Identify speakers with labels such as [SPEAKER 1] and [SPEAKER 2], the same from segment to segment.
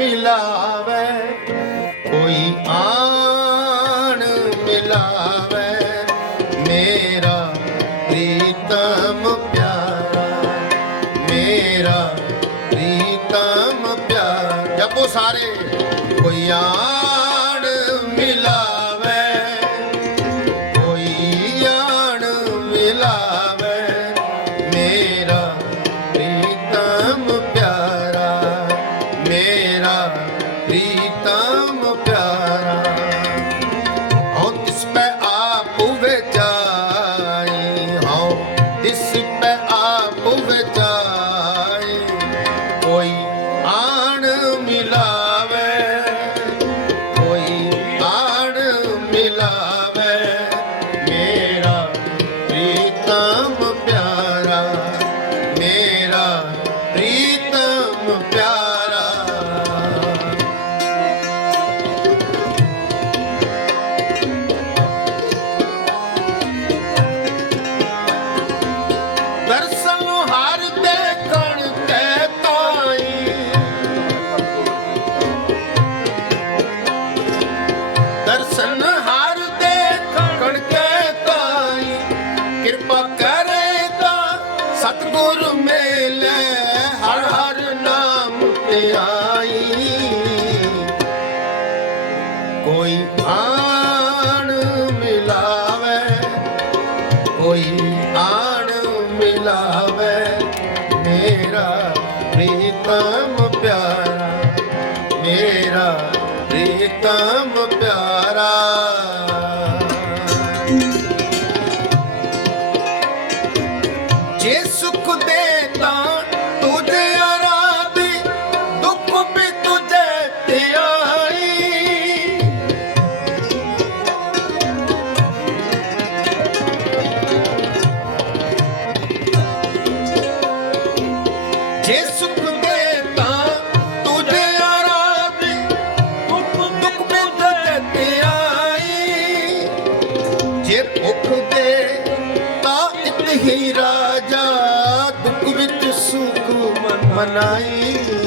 [SPEAKER 1] ਮਿਲਾਵੇ ਕੋਈ ਆਣ ਮਿਲਾਵੇ। ਮੇਰਾ ਪ੍ਰੀਤਮ ਪਿਆਰਾ ਮੇਰਾ ਪ੍ਰੀਤਮ ਪਿਆਰਾ। ਜਪੋ ਸਾਰੇ ਕੋਈ ਆ ਕੋਈ ਆਣ ਮਿਲਾਵੇ, ਕੋਈ ਆਣ ਮਿਲਾਵੇ, ਮੇਰਾ ਪ੍ਰੀਤਮ ਪਿਆਰਾ, ਮੇਰਾ ਪ੍ਰੀਤਮ ਪਿਆਰਾ। ਜੇ ਸੁਖ ਦੇਤਾ ਇਤ ਹੀ ਰਾਜਾ ਦੁਖ ਵਿੱਚ ਸੁਖ ਮਨਾਈ।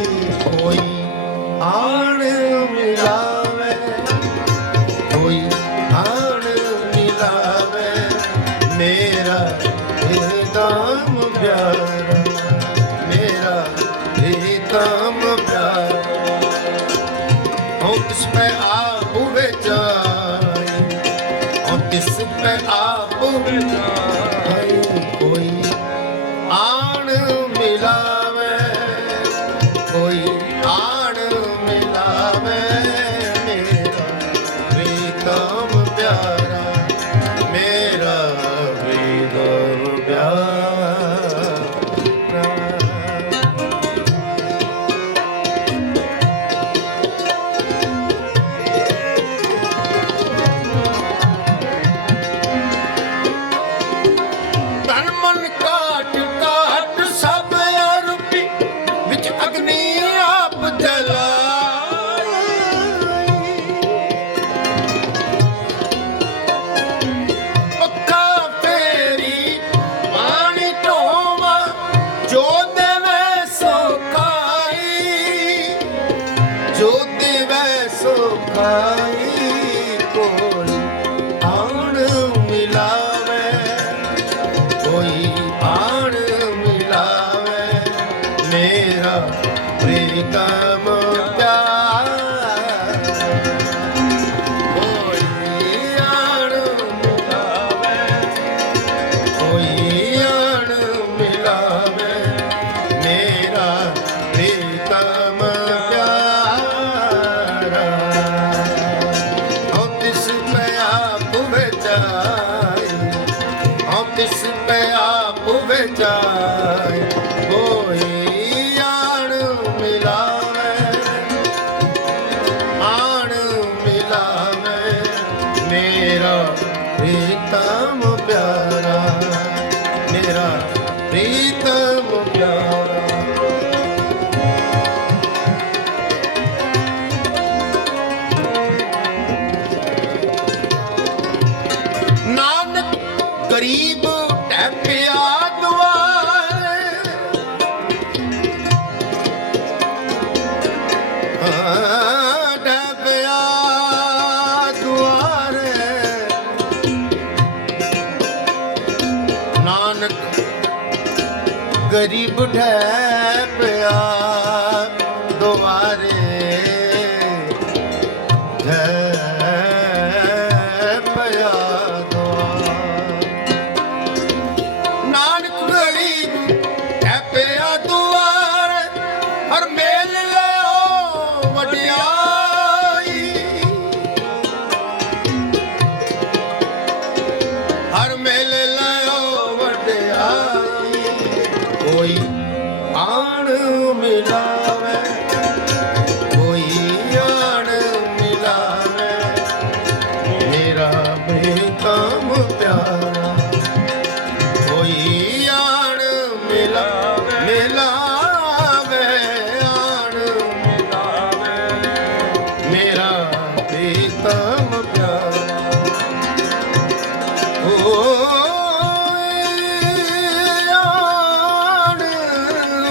[SPEAKER 1] ਆਪ ਚਲਾ Rita Lupião. गरीब ढ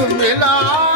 [SPEAKER 1] ਮਿਲਾਵੇ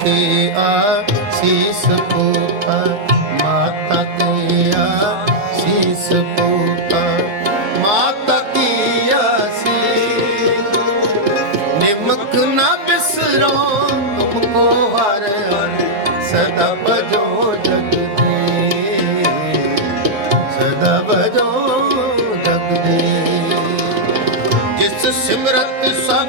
[SPEAKER 1] ਮਾਤਾ ਕੇ ਆਸੀਸ ਪੋਤਾ ਮਾਤਾ ਕੇ ਆਸੀਸ ਪੋਤਾ ਮਾਤਾ ਕੀ ਆਸੀਸ। ਨਿਮਕ ਨਾ ਬਿਸਰੋ, ਤੁਮਕੋ ਹਰ ਹਰ ਸਦਾ ਬਜੋ ਜਗ ਦੇ। ਸਦਾ ਬਜੋ ਜਗ ਦੇ। ਜਿਸ ਸਿਮਰਤ ਸਭ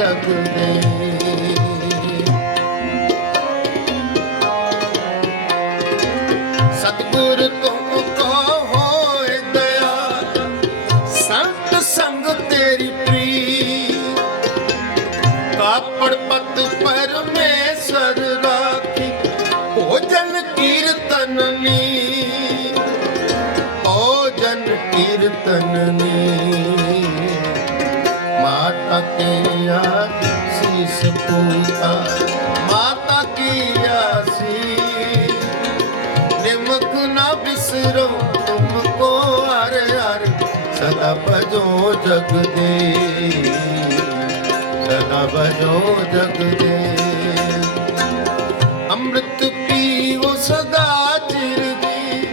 [SPEAKER 1] ਜਗ ਦੇ ਸਤਿਗੁਰ ਤੁਮ ਕੋ ਹੋਏ ਦਇਆ, ਸੰਤ ਸੰਗ ਤੇਰੀ ਪ੍ਰੀ ਕਾਪੜ ਪਤ ਪਰਮੇਸ਼ਰ ਰਾਖੀ, ਭੋਜਨ ਕੀਰਤਨ ਨੀ ਭੋਜਨ ਕੀਰਤਨ ਨੀ ਮਾਤਾ ਕੀ ਆਸੀਸ ਪੂਤਾ, ਮਾਤਾ ਕੀ ਆਸੀਸ? ਨਿਮਕ ਨਾ ਬਿਸਰੋ, ਤੁਮਕੋ ਹਰ ਹਰ, ਸਦਾ ਭਜੋ ਜਗ ਦੇ ਸਦਾ ਭਜੋ ਜਗ ਦੇ ਅੰਮ੍ਰਿਤ ਪੀਓ ਸਦਾ ਚਿਰ ਜੀ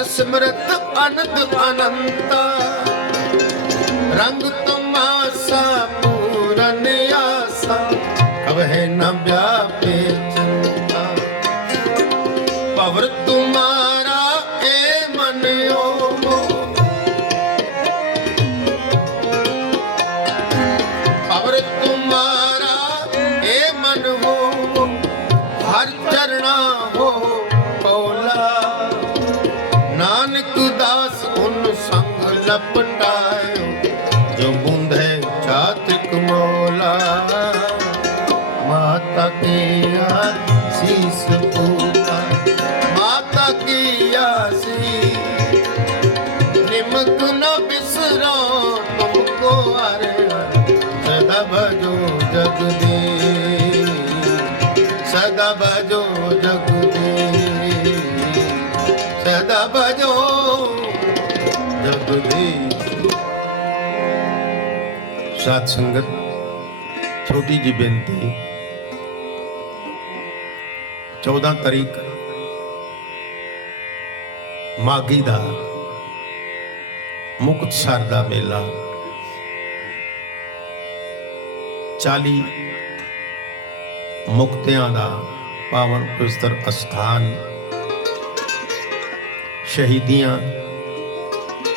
[SPEAKER 1] ਅਸਮਰਤ ਅਨੰਦ ਅਨੰਤਾ। ਰੰਗ ਮਾਤਾ ਕੀ ਆਸੀਸ ਪੂਤਾ ਮਾਤਾ ਕੀ ਆਸੀ ਨਿਮਕ ਨ ਬਿਸਰੋ ਤੁਮਕੋ ਹਰ ਹਰ ਸਦਾ ਭਜੋ ਜਗ ਦੇ ਸਦਾ ਭਜੋ ਜਗ ਦੇ ਸਦਾ ਭਜੋ ਜਗਦੀਸ਼ ਸਾਧ ਸੰਗਤ ਛੋਟੀ ਜੀ ਬੇਨਤੀ 14 ਤਰੀਕ ਮਾਗੀ ਦਾ ਮੁਕਤਸਰ ਦਾ ਮੇਲਾ। 40 ਮੁਕਤਿਆਂ ਦਾ ਪਾਵਨ ਪਵਿੱਤਰ ਅਸਥਾਨ। ਸ਼ਹੀਦੀਆਂ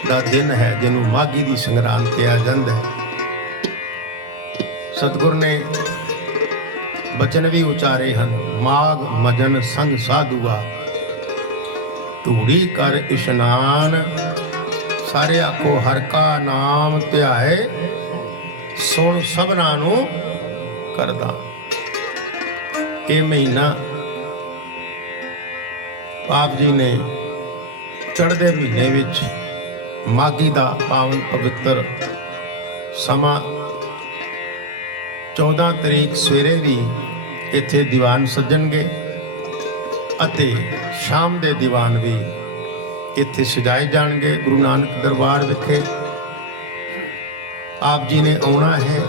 [SPEAKER 1] ਦਾ ਦਿਨ ਹੈ, ਜਿਹਨੂੰ ਮਾਗੀ ਦੀ ਸੰਗਰਾਂਦ ਕਿਹਾ ਜਾਂਦਾ ਹੈ। ਸਤਿਗੁਰ ਨੇ ਬਚਨ ਵੀ ਉਚਾਰੇ ਹਨ। ਮਾਗ ਮਜਨ ਸੰਗ ਸਾਧੂਆ। ਧੂੜੀ ਕਰ ਇਸ਼ਨਾਨ, ਸਾਰੇ ਆਖੋ ਹਰ ਕਾ ਨਾਮ ਧਿਆਏ, ਸੁਣ ਸਭਨਾ ਨੂੰ ਕਰਦਾ। ਇਹ ਮਹੀਨਾ ਆਪ ਜੀ ਨੇ ਚੜ੍ਹਦੇ ਮਹੀਨੇ ਵਿੱਚ ਮਾਗੀ ਦਾ ਪਾਵਨ ਪਵਿੱਤਰ ਸਮਾਂ 14 ਤਰੀਕ ਸਵੇਰੇ ਵੀ ਇੱਥੇ ਦੀਵਾਨ ਸੱਜਣਗੇ ਅਤੇ ਸ਼ਾਮ ਦੇ ਦੀਵਾਨ ਵੀ ਇੱਥੇ ਸਜਾਏ ਜਾਣਗੇ ਗੁਰੂ ਨਾਨਕ ਦਰਬਾਰ ਵਿਖੇ। ਆਪ ਜੀ ਨੇ ਆਉਣਾ ਹੈ।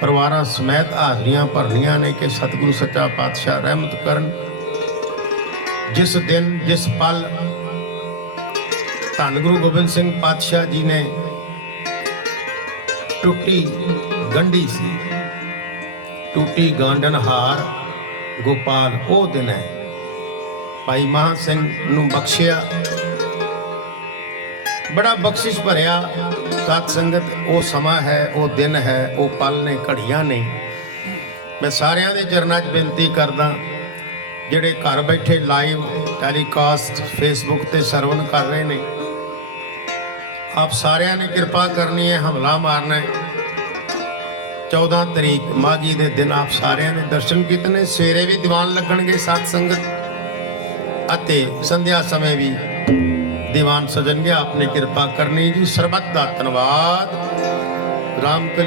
[SPEAKER 1] ਪਰਿਵਾਰਾਂ ਸਮੇਤ ਹਾਜ਼ਰੀਆਂ ਭਰਨੀਆਂ ਨੇ ਕਿ ਸਤਿਗੁਰੂ ਸੱਚਾ ਪਾਤਸ਼ਾਹ ਰਹਿਮਤ ਕਰਨ। ਜਿਸ ਦਿਨ, ਜਿਸ ਪਲ ਧੰਨ ਗੁਰੂ ਗੋਬਿੰਦ ਸਿੰਘ ਪਾਤਸ਼ਾਹ ਜੀ ਨੇ ਟੁੱਟੀ ਗੰਢੀ ਸੀ। ਟੂਟੀ ਗਾਂਡਨ ਹਾਰ ਗੋਪਾਲ ਉਹ ਦਿਨ ਹੈ। ਭਾਈ ਮਹਾਂ ਸਿੰਘ ਨੂੰ ਬਖਸ਼ਿਆ। ਬੜਾ ਬਖਸ਼ਿਸ਼ ਭਰਿਆ ਸਾਧ ਸੰਗਤ, ਉਹ ਸਮਾਂ ਹੈ, ਉਹ ਦਿਨ ਹੈ, ਉਹ ਪਲ ਨੇ, ਘੜੀਆਂ ਨੇ। ਮੈਂ ਸਾਰਿਆਂ ਦੇ ਚਰਨਾਂ 'ਚ ਬੇਨਤੀ ਕਰਦਾ, ਜਿਹੜੇ ਘਰ ਬੈਠੇ ਲਾਈਵ ਟੈਲੀਕਾਸਟ ਫੇਸਬੁੱਕ ਤੇ ਸਰਵਨ ਕਰ ਰਹੇ ਨੇ, ਆਪ ਸਾਰਿਆਂ ਨੇ ਕਿਰਪਾ ਕਰਨੀ ਹੈ, ਹਮਲਾ ਮਾਰਨਾ ਹੈ। 14 ਤਰੀਕ ਮਾਗੀ ਦੇ ਦਿਨ ਆਪ ਸਾਰਿਆਂ ਨੇ ਦਰਸ਼ਨ ਕੀਤੇ ਨੇ। ਸਵੇਰੇ ਵੀ ਦੀਵਾਨ ਲੱਗਣਗੇ ਸਾਧ ਸੰਗਤ ਅਤੇ ਸੰਧਿਆ ਸਮੇਂ ਵੀ ਦੀਵਾਨ ਸਜਣਗੇ। ਆਪਨੇ ਕਿਰਪਾ ਕਰਨੀ ਜੀ। ਸਰਬੱਤ ਦਾ ਧੰਨਵਾਦ। ਰਾਮ ਕਲੀ